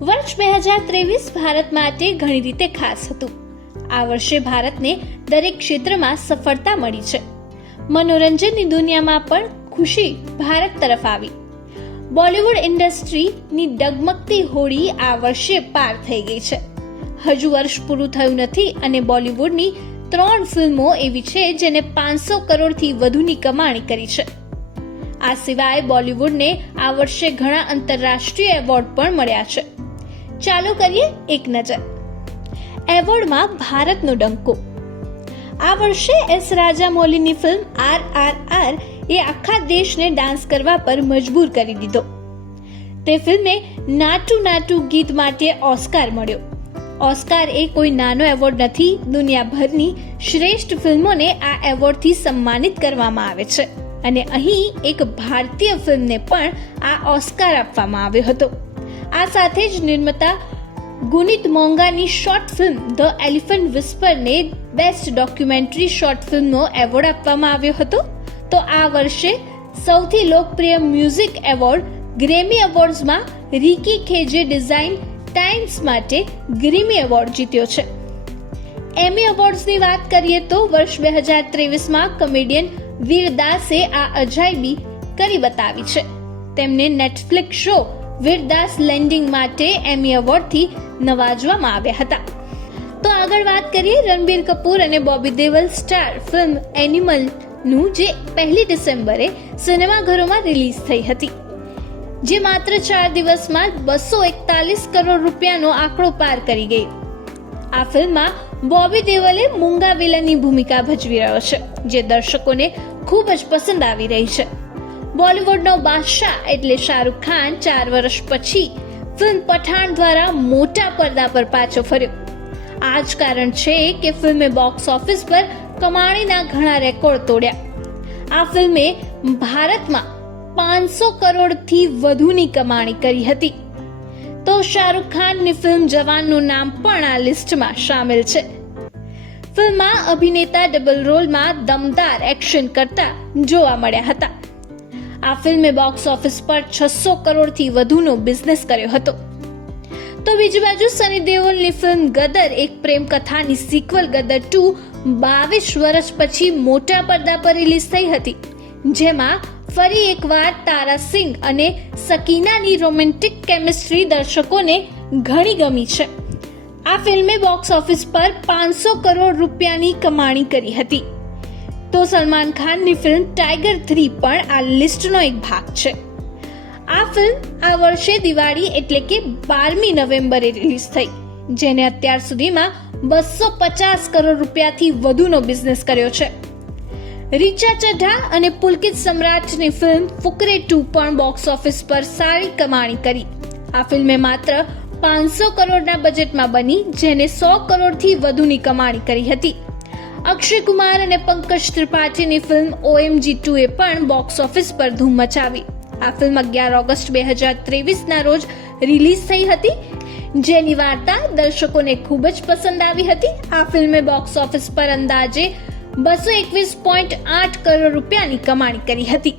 વર્ષ બે હજાર ત્રેવીસ ભારત માટે ઘણી રીતે ખાસ હતું. આ વર્ષે ભારતને દરેક ક્ષેત્રમાં સફળતા મળી છે. મનોરંજનની દુનિયામાં પણ ખુશી ભારત તરફ આવી. બોલિવૂડ ઇન્ડસ્ટ્રીની ડગમગતી હોળી આ વર્ષે પાર થઈ ગઈ છે. હજુ વર્ષ પૂરું થયું નથી અને બોલિવૂડની ત્રણ ફિલ્મો એવી છે જેને પાંચસો કરોડથી વધુની કમાણી કરી છે. આ સિવાય બોલિવૂડને આ વર્ષે ઘણા આંતરરાષ્ટ્રીય એવોર્ડ પણ મળ્યા છે. ચાલો કરીએ એક નજર. એવોર્ડમાં ભારતનો ડંકો. આ વર્ષે એસ રાજામૌલીની ફિલ્મ આર આર આર એ આખા દેશને ડાન્સ કરવા પર મજબૂર કરી દીધો. તે ફિલ્મે નાટુ નાટુ ગીત માટે ઓસ્કાર મળ્યો. ઓસ્કાર એ કોઈ નાનો એવોર્ડ નથી, દુનિયાભરની શ્રેષ્ઠ ફિલ્મોને આ એવોર્ડથી સન્માનિત કરવામાં આવે છે. અને અહીં એક ભારતીય ફિલ્મને પણ આ ઓસ્કાર આપવામાં આવ્યો હતો. આ સાથે જ નિર્માતા ગુનિત મોંગાની શોર્ટ ફિલ્મ ધ એલિફન્ટ વિસ્પરને બેસ્ટ ડોક્યુમેન્ટરી શોર્ટ ફિલ્મનો એવોર્ડ આપવામાં આવ્યો હતો. તો આ વર્ષે સૌથી લોકપ્રિય મ્યુઝિક એવોર્ડ ગ્રેમી એવોર્ડ્સમાં રીકી ખેજે ડિઝાઇન ટાઈમ્સ માટે ગ્રીમી એવોર્ડ જીત્યો છે. એમી એવોર્ડ્સની વાત કરીએ તો વર્ષ બે હજાર ત્રેવીસમાં કોમેડિયન વીર દાસે આ અજાયબી કરી બતાવી છે. તેમને નેટફ્લિક્સ શો વીરદાસ લેન્ડિંગ માટે એમી એવોર્ડથી નવાજવામાં આવ્યા હતા. તો આગળ વાત કરીએ રણબીર કપૂર અને બોબી દેવલ સ્ટાર ફિલ્મ એનિમલનું, જે પહેલી ડિસેમ્બરે સિનેમાઘરોમાં રિલીઝ થઈ હતી. જે માત્ર ચાર દિવસમાં બસો એકતાલીસ કરોડ રૂપિયાનો આંકડો પાર કરી ગઈ. આ ફિલ્મમાં બોબી દેવલે મૂંગા વિલનની ભૂમિકા ભજવી રહ્યો છે, જે દર્શકોને ખૂબ જ પસંદ આવી રહી છે. બોલિવૂડનો બાદશાહ એટલે શાહરૂખ ખાન ચાર વર્ષ પછી ફિલ્મ પઠાણ દ્વારા મોટા પડદા પર પાછો ફર્યો. આ જ કારણ છે કે ફિલ્મે બોક્સ ઓફિસ પર કમાણીના ઘણા રેકોર્ડ તોડ્યા. આ ફિલ્મે ભારતમાં પાંચસો કરોડથી વધુની કમાણી કરી હતી. તો શાહરૂખ ખાનની ફિલ્મ જવાનનું નામ પણ આ લિસ્ટમાં સામેલ છે. ફિલ્મમાં અભિનેતા ડબલ રોલમાં દમદાર એક્શન કરતા જોવા મળ્યા હતા. આ ફિલ્મે બોક્સ ઓફિસ પર છસો કરોડથી વધુનો બિઝનેસ કર્યો હતો. તો બીજી બાજુ સની દેઓલની ફિલ્મ ગદર, એક પ્રેમ કથાની સિક્વલ ગદર ટુ બાવીસ વર્ષ પછી મોટા પડદા પર રિલીઝ થઈ હતી. જેમાં ફરી એકવાર તારા સિંઘ અને સકીનાની રોમેન્ટિક કેમિસ્ટ્રી દર્શકોને ઘણી ગમી છે. આ ફિલ્મે બોક્સ ઓફિસ પર પાંચસો કરોડ રૂપિયાની કમાણી કરી હતી. તો સલમાન ખાનની ફિલ્મ ટાઈગર થ્રી પણ આ લિસ્ટનો એક ભાગ છે. આ ફિલ્મ આ વર્ષે દિવાળી એટલે કે બારમી નવેમ્બરે રિલીઝ થઈ, જેને અત્યાર સુધીમાં બસો પચાસ કરોડ રૂપિયાથી વધુનો બિઝનેસ કર્યો છે. રીચા ચઢ્ઢા અને પુલકિત સમ્રાટની ફિલ્મ ફુકરે ટુ પણ બોક્સ ઓફિસ પર સારી કમાણી કરી. આ ફિલ્મે માત્ર પાંચસો કરોડના બજેટમાં બની, જેને સો કરોડથી વધુની કમાણી કરી હતી. અક્ષય કુમાર અને પંકજ ત્રિપાઠીની ફિલ્મ ઓએમજી ટુ એ પણ બોક્સ ઓફિસ પર ધૂમ મચાવી. આ ફિલ્મ અગિયાર ઓગસ્ટ બે હજાર ત્રેવીસના રોજ રિલીઝ થઈ હતી. જેની વાર્તા દર્શકોને ખૂબ જ પસંદ આવી હતી. આ ફિલ્મે બોક્સ ઓફિસ પર અંદાજે બસો એકવીસ પોઈન્ટ આઠ કરોડ રૂપિયાની કમાણી કરી હતી.